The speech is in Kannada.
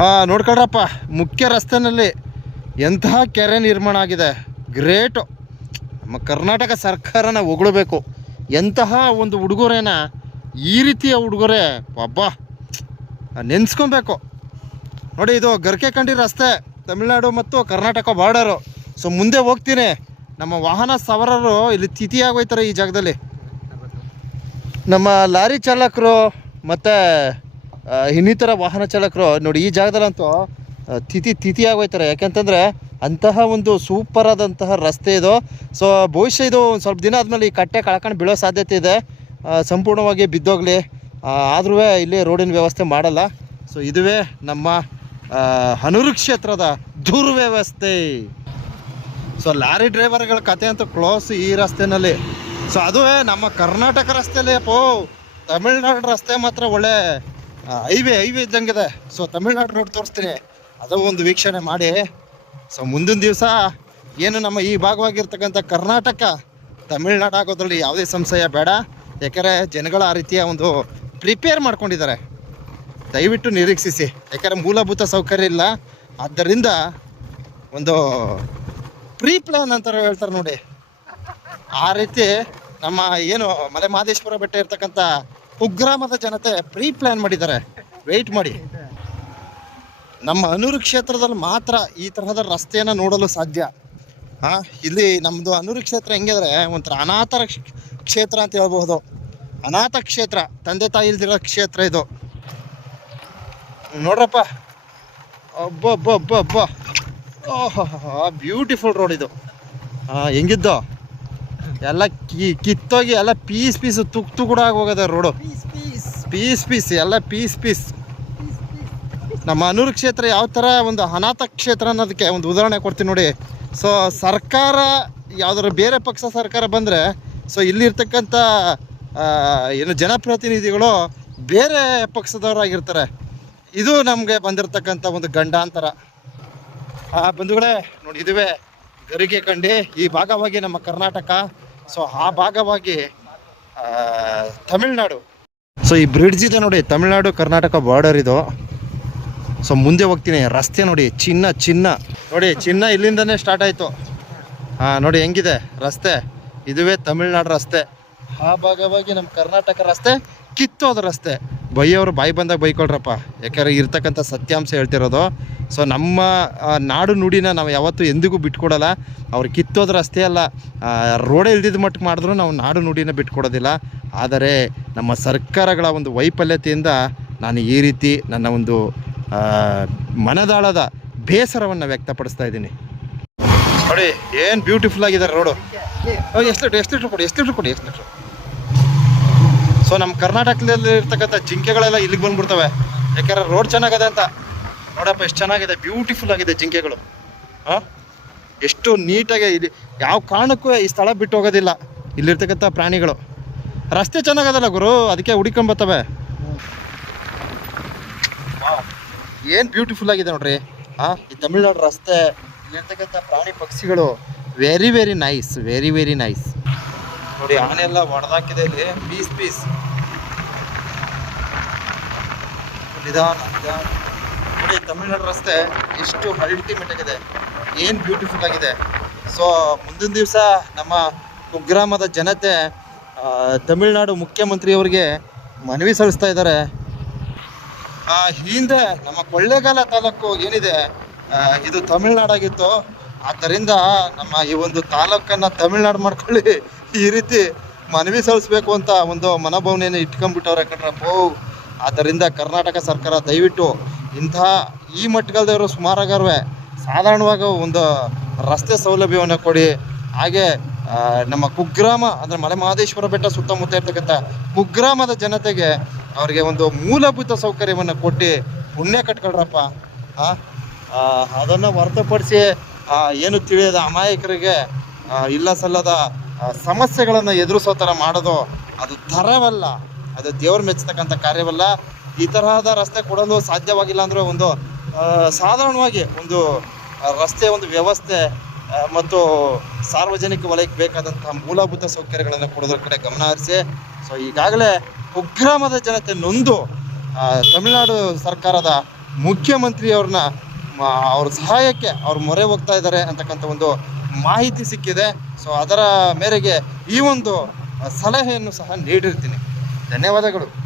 ಹಾಂ, ನೋಡ್ಕೊಳ್ರಪ್ಪ. ಮುಖ್ಯ ರಸ್ತೆನಲ್ಲಿ ಎಂತಹ ಕೆರೆ ನಿರ್ಮಾಣ ಆಗಿದೆ. ಗ್ರೇಟು. ನಮ್ಮ ಕರ್ನಾಟಕ ಸರ್ಕಾರನ ಹೊಗಳಬೇಕು. ಎಂತಹ ಒಂದು ಉಡುಗೊರೆನ ಈ ರೀತಿಯ ಉಡುಗೊರೆ, ಅಬ್ಬಾ, ನೆನೆಸ್ಕೊಬೇಕು. ನೋಡಿ, ಇದು ಗರ್ಕೆ ಕಂಡಿ ರಸ್ತೆ, ತಮಿಳುನಾಡು ಮತ್ತು ಕರ್ನಾಟಕ ಬಾರ್ಡರು. ಸೊ, ಮುಂದೆ ಹೋಗ್ತೀನಿ. ನಮ್ಮ ವಾಹನ ಸವಾರರು ಇಲ್ಲಿ ತಿಥಿಯಾಗೋಯ್ತಾರೆ ಈ ಜಾಗದಲ್ಲಿ. ನಮ್ಮ ಲಾರಿ ಚಾಲಕರು ಮತ್ತು ಇನ್ನಿತರ ವಾಹನ ಚಾಲಕರು ನೋಡಿ, ಈ ಜಾಗದಲ್ಲಂತೂ ತಿಥಿ ತಿಥಿ ಆಗೋಯ್ತಾರೆ ಯಾಕೆಂತಂದರೆ, ಅಂತಹ ಒಂದು ಸೂಪರ್ ಆದಂತಹ ರಸ್ತೆ ಇದು. ಸೊ ಬಹುಶಃ ಇದು ಒಂದು ಸ್ವಲ್ಪ ದಿನ ಆದಮೇಲೆ ಈ ಕಟ್ಟೆ ಕಳ್ಕೊಂಡು ಬೀಳೋ ಸಾಧ್ಯತೆ ಇದೆ. ಸಂಪೂರ್ಣವಾಗಿ ಬಿದ್ದೋಗಲಿ. ಆದ್ರೂ ಇಲ್ಲಿ ರೋಡಿನ ವ್ಯವಸ್ಥೆ ಮಾಡಲ್ಲ. ಸೊ ಇದುವೇ ನಮ್ಮ ಹನೂರು ಕ್ಷೇತ್ರದ ದುರ್ವ್ಯವಸ್ಥೆ. ಸೊ ಲಾರಿ ಡ್ರೈವರ್ಗಳ ಕತೆ ಅಂತೂ ಕ್ಲೋಸ್ ಈ ರಸ್ತೆನಲ್ಲಿ. ಸೊ ಅದುವೇ ನಮ್ಮ ಕರ್ನಾಟಕ ರಸ್ತೆಯಲ್ಲಿ ಪೋ ತಮಿಳ್ನಾಡು ರಸ್ತೆ ಮಾತ್ರ ಒಳ್ಳೆ. ಹೈವೇ ಹೈವೇ ಇದ್ದಂಗಿದೆ. ಸೊ ತಮಿಳ್ನಾಡು ರೋಡ್ ತೋರಿಸ್ತೀನಿ. ಅದು ಒಂದು ವೀಕ್ಷಣೆ ಮಾಡಿ. ಸೊ ಮುಂದಿನ ದಿವಸ ಏನು ನಮ್ಮ ಈ ಭಾಗವಾಗಿರ್ತಕ್ಕಂಥ ಕರ್ನಾಟಕ, ತಮಿಳ್ನಾಡು ಆಗೋದ್ರಲ್ಲಿ ಯಾವುದೇ ಸಂಶಯ ಬೇಡ. ಯಾಕಂದರೆ ಜನಗಳ ಆ ರೀತಿಯ ಒಂದು ಪ್ರಿಪೇರ್ ಮಾಡ್ಕೊಂಡಿದ್ದಾರೆ. ದಯವಿಟ್ಟು ನಿರೀಕ್ಷಿಸಿ. ಯಾಕಂದರೆ ಮೂಲಭೂತ ಸೌಕರ್ಯ ಇಲ್ಲ. ಆದ್ದರಿಂದ ಒಂದು ಪ್ರೀ ಪ್ಲಾನ್ ಅಂತಾರೆ ಹೇಳ್ತಾರೆ ನೋಡಿ. ಆ ರೀತಿ ನಮ್ಮ ಏನು ಮಲೆ ಮಹದೇಶ್ವರ ಬೆಟ್ಟ ಇರ್ತಕ್ಕಂಥ ಕುಗ್ರಾಮದ ಜನತೆ ಪ್ರೀ ಪ್ಲಾನ್ ಮಾಡಿದ್ದಾರೆ. ವೆಯ್ಟ್ ಮಾಡಿ. ನಮ್ಮ ಅನೂರು ಕ್ಷೇತ್ರದಲ್ಲಿ ಮಾತ್ರ ಈ ತರಹದ ರಸ್ತೆಯನ್ನು ನೋಡಲು ಸಾಧ್ಯ. ಹಾಂ, ಇಲ್ಲಿ ನಮ್ಮದು ಅನೂರು ಕ್ಷೇತ್ರ ಹೆಂಗಿದ್ರೆ ಒಂಥರ ಅನಾಥರ ಕ್ಷೇತ್ರ ಅಂತ ಹೇಳ್ಬಹುದು. ಅನಾಥ ಕ್ಷೇತ್ರ, ತಂದೆ ತಾಯಿ ಇಲ್ದಿರೋ ಕ್ಷೇತ್ರ ಇದು. ನೋಡ್ರಪ್ಪ. ಒಬ್ಬ ಒಬ್ಬ ಒಬ್ಬ ಒಬ್ಬ ಓಹೋ ಬ್ಯೂಟಿಫುಲ್ ರೋಡ್ ಇದು. ಹಾಂ, ಹೆಂಗಿದ್ದು? ಎಲ್ಲ ಕಿ ಕಿತ್ತೋಗಿ ಎಲ್ಲ ಪೀಸ್ ಪೀಸ್ ತುಕ್ ಕೂಡ ಹೋಗದ ರೋಡು ಪೀಸ್ ಪೀಸ್. ಎಲ್ಲ ಪೀಸ್ ಪೀಸ್. ನಮ್ಮ ಅನೂರು ಕ್ಷೇತ್ರ ಯಾವ ಥರ ಒಂದು ಅನಾಥ ಕ್ಷೇತ್ರ ಅನ್ನೋದಕ್ಕೆ ಒಂದು ಉದಾಹರಣೆ ಕೊಡ್ತೀನಿ ನೋಡಿ. ಸೊ ಸರ್ಕಾರ ಯಾವ್ದಾದ್ರು ಬೇರೆ ಪಕ್ಷ ಸರ್ಕಾರ ಬಂದರೆ ಸೊ ಇಲ್ಲಿರ್ತಕ್ಕಂಥ ಏನು ಜನಪ್ರತಿನಿಧಿಗಳು ಬೇರೆ ಪಕ್ಷದವರಾಗಿರ್ತಾರೆ. ಇದು ನಮಗೆ ಬಂದಿರತಕ್ಕಂಥ ಒಂದು ಗಂಡಾಂತರ. ಆ ಬಂಧುಗಳೇ ನೋಡಿ ಇದುವೇ ಗರಿಗೆ ಕಂಡಿ ಈ ಭಾಗವಾಗಿ ನಮ್ಮ ಕರ್ನಾಟಕ. ಸೊ ಆ ಭಾಗವಾಗಿ ತಮಿಳ್ನಾಡು. ಸೊ ಈ ಬ್ರಿಡ್ಜ್ ಇದೆ ನೋಡಿ, ತಮಿಳ್ನಾಡು, ಕರ್ನಾಟಕ ಬಾರ್ಡರ್ ಇದು. ಸೊ ಮುಂದೆ ಹೋಗ್ತೀನಿ, ರಸ್ತೆ ನೋಡಿ, ಚಿನ್ನ ಚಿನ್ನ. ನೋಡಿ, ಚಿನ್ನ ಇಲ್ಲಿಂದನೇ ಸ್ಟಾರ್ಟ್ ಆಯಿತು. ಹಾಂ, ನೋಡಿ, ಹೆಂಗಿದೆ, ರಸ್ತೆ. ಇದುವೇ ತಮಿಳ್ನಾಡು ರಸ್ತೆ. ಆ ಭಾಗವಾಗಿ ನಮ್ಮ ಕರ್ನಾಟಕ ರಸ್ತೆ, ಕಿತ್ತೋದ ರಸ್ತೆ. ಬೈಯವರು ಬಾಯಿ ಬಂದಾಗ ಬೈಕೊಳ್ರಪ್ಪ. ಯಾಕಂದ್ರೆ ಇರ್ತಕ್ಕಂಥ ಸತ್ಯಾಂಶ ಹೇಳ್ತಿರೋದು. ಸೊ ನಮ್ಮ ನಾಡು ನುಡಿನ ನಾವು ಯಾವತ್ತೂ ಎಂದಿಗೂ ಬಿಟ್ಕೊಡಲ್ಲ. ಅವ್ರು ಕಿತ್ತೋದ ಅಷ್ಟೇ ಅಲ್ಲ ರೋಡೇ ಇಲ್ದಿದ್ದ ಮಟ್ಟಿಗೆ ಮಾಡಿದ್ರು ನಾವು ನಾಡು ನುಡಿನ ಬಿಟ್ಕೊಡೋದಿಲ್ಲ. ಆದರೆ ನಮ್ಮ ಸರ್ಕಾರಗಳ ಒಂದು ವೈಫಲ್ಯತೆಯಿಂದ ನಾನು ಈ ರೀತಿ ನನ್ನ ಒಂದು ಮನದಾಳದ ಬೇಸರವನ್ನು ವ್ಯಕ್ತಪಡಿಸ್ತಾ ಇದ್ದೀನಿ. ನೋಡಿ, ಏನು ಬ್ಯೂಟಿಫುಲ್ ಆಗಿದ್ದಾರೆ ರೋಡು ಎಷ್ಟು ಎಷ್ಟು ಲೀಟ್ರ್ ಕೊಡಿ, ಎಷ್ಟು ಲೀಟ್ರ್ ಕೊಡಿ, ಎಷ್ಟು ಲೀಟ್ರ್. ಸೊ ನಮ್ಮ ಕರ್ನಾಟಕದಲ್ಲಿ ಇರ್ತಕ್ಕಂಥ ಜಿಂಕೆಗಳೆಲ್ಲ ಇಲ್ಲಿಗೆ ಬಂದ್ಬಿಡ್ತವೆ. ಯಾಕಂದ್ರೆ ರೋಡ್ ಚೆನ್ನಾಗಿದೆ ಅಂತ. ನೋಡಪ್ಪ, ಎಷ್ಟು ಚೆನ್ನಾಗಿದೆ ಬ್ಯೂಟಿಫುಲ್ ಆಗಿದೆ ಜಿಂಕೆಗಳು. ಹಾಂ? ಎಷ್ಟು ನೀಟಾಗಿ ಇಲ್ಲಿ ಯಾವ ಕಾರಣಕ್ಕೂ ಈ ಸ್ಥಳ ಬಿಟ್ಟು ಹೋಗೋದಿಲ್ಲ. ಇಲ್ಲಿರ್ತಕ್ಕಂಥ ಪ್ರಾಣಿಗಳು. ರಸ್ತೆ ಚೆನ್ನಾಗದಲ್ಲ ಗುರು? ಅದಕ್ಕೆ ಹುಡುಕೊಂಬತ್ತವೆ ಏನು ಬ್ಯೂಟಿಫುಲ್ ಆಗಿದೆ ನೋಡ್ರಿ. ಹಾಂ? ಈ ತಮಿಳ್ನಾಡು ರಸ್ತೆ, ಇಲ್ಲಿರ್ತಕ್ಕಂಥ ಪ್ರಾಣಿ ಪಕ್ಷಿಗಳು very very nice very very nice ನೋಡಿ, ಆನೆ ಎಲ್ಲ ಒಡೆದಾಕಿದೆ ಇಲ್ಲಿ. Piece piece. ನಿಧಾನ ನಿಧಾನ. ನೋಡಿ, ತಮಿಳ್ನಾಡು ರಸ್ತೆ ಎಷ್ಟು ಅಲ್ಟಿಮೇಟ್ ಆಗಿದೆ. ಏನು ಬ್ಯೂಟಿಫುಲ್ ಆಗಿದೆ. ಸೊ ಮುಂದಿನ ದಿವಸ ನಮ್ಮ ಕುಗ್ರಾಮದ ಜನತೆ ತಮಿಳ್ನಾಡು ಮುಖ್ಯಮಂತ್ರಿಯವರಿಗೆ ಮನವಿ ಸಲ್ಲಿಸ್ತಾ ಇದ್ದಾರೆ. ಹಿಂದೆ ನಮ್ಮ ಕೊಳ್ಳೇಗಾಲ ತಾಲೂಕು ಏನಿದೆ ಇದು ತಮಿಳ್ನಾಡಾಗಿತ್ತು. ಆದ್ದರಿಂದ ನಮ್ಮ ಈ ಒಂದು ತಾಲೂಕನ್ನು ತಮಿಳ್ನಾಡು ಮಾಡ್ಕೊಳ್ಳಿ. ಈ ರೀತಿ ಮನವಿ ಸಲ್ಲಿಸ್ಬೇಕು ಅಂತ ಒಂದು ಮನೋಭಾವನೆಯನ್ನು ಇಟ್ಕೊಂಡ್ಬಿಟ್ಟವ್ರೆ ಕಣ್ರಪ್ಪ. ಆದ್ದರಿಂದ ಕರ್ನಾಟಕ ಸರ್ಕಾರ ದಯವಿಟ್ಟು ಇಂತಹ ಈ ಮಟ್ಟಗಲ್ದವರು ಸುಮಾರಾಗರ್ವೆ ಸಾಧಾರಣವಾಗಿ ಒಂದು ರಸ್ತೆ ಸೌಲಭ್ಯವನ್ನು ಕೊಡಿ. ಹಾಗೆ ನಮ್ಮ ಕುಗ್ರಾಮ ಅಂದರೆ ಮಲೆ ಮಹದೇಶ್ವರ ಬೆಟ್ಟ ಸುತ್ತಮುತ್ತ ಇರ್ತಕ್ಕಂಥ ಕುಗ್ರಾಮದ ಜನತೆಗೆ ಅವರಿಗೆ ಒಂದು ಮೂಲಭೂತ ಸೌಕರ್ಯವನ್ನು ಕೊಟ್ಟು ಪುಣ್ಯ ಕಟ್ಕೊಳ್ರಪ್ಪ. ಅದನ್ನು ಹೊರತುಪಡಿಸಿ ಏನು ತಿಳಿಯದ ಅಮಾಯಕರಿಗೆ ಇಲ್ಲ ಸಲ್ಲದ ಸಮಸ್ಯೆಗಳನ್ನು ಎದುರಿಸೋ ಥರ ಮಾಡೋದು ಅದು ತರವಲ್ಲ ಅದು ದೇವ್ರು ಮೆಚ್ಚತಕ್ಕಂಥ ಕಾರ್ಯವಲ್ಲ. ಈ ತರಹದ ರಸ್ತೆ ಕೊಡಲು ಸಾಧ್ಯವಾಗಿಲ್ಲ ಅಂದರೆ ಒಂದು ಸಾಧಾರಣವಾಗಿ ಒಂದು ರಸ್ತೆ ಒಂದು ವ್ಯವಸ್ಥೆ ಮತ್ತು ಸಾರ್ವಜನಿಕ ವಲಯಕ್ಕೆ ಬೇಕಾದಂತಹ ಮೂಲಭೂತ ಸೌಕರ್ಯಗಳನ್ನು ಕೊಡೋದ್ರ ಕಡೆ ಗಮನ ಹರಿಸಿ. ಸೊ ಈಗಾಗಲೇ ಕುಗ್ರಾಮದ ಜನತೆ ನೊಂದು ತಮಿಳುನಾಡು ಸರ್ಕಾರದ ಮುಖ್ಯಮಂತ್ರಿಯವ್ರನ್ನ ಅವ್ರ ಸಹಾಯಕ್ಕೆ ಅವ್ರ ಮೊರೆ ಹೋಗ್ತಾ ಇದ್ದಾರೆ ಅಂತಕ್ಕಂಥ ಒಂದು ಮಾಹಿತಿ ಸಿಕ್ಕಿದೆ. ಸೊ ಅದರ ಮೇರೆಗೆ ಈ ಒಂದು ಸಲಹೆಯನ್ನು ಸಹ ನೀಡಿರ್ತೀನಿ. ಧನ್ಯವಾದಗಳು.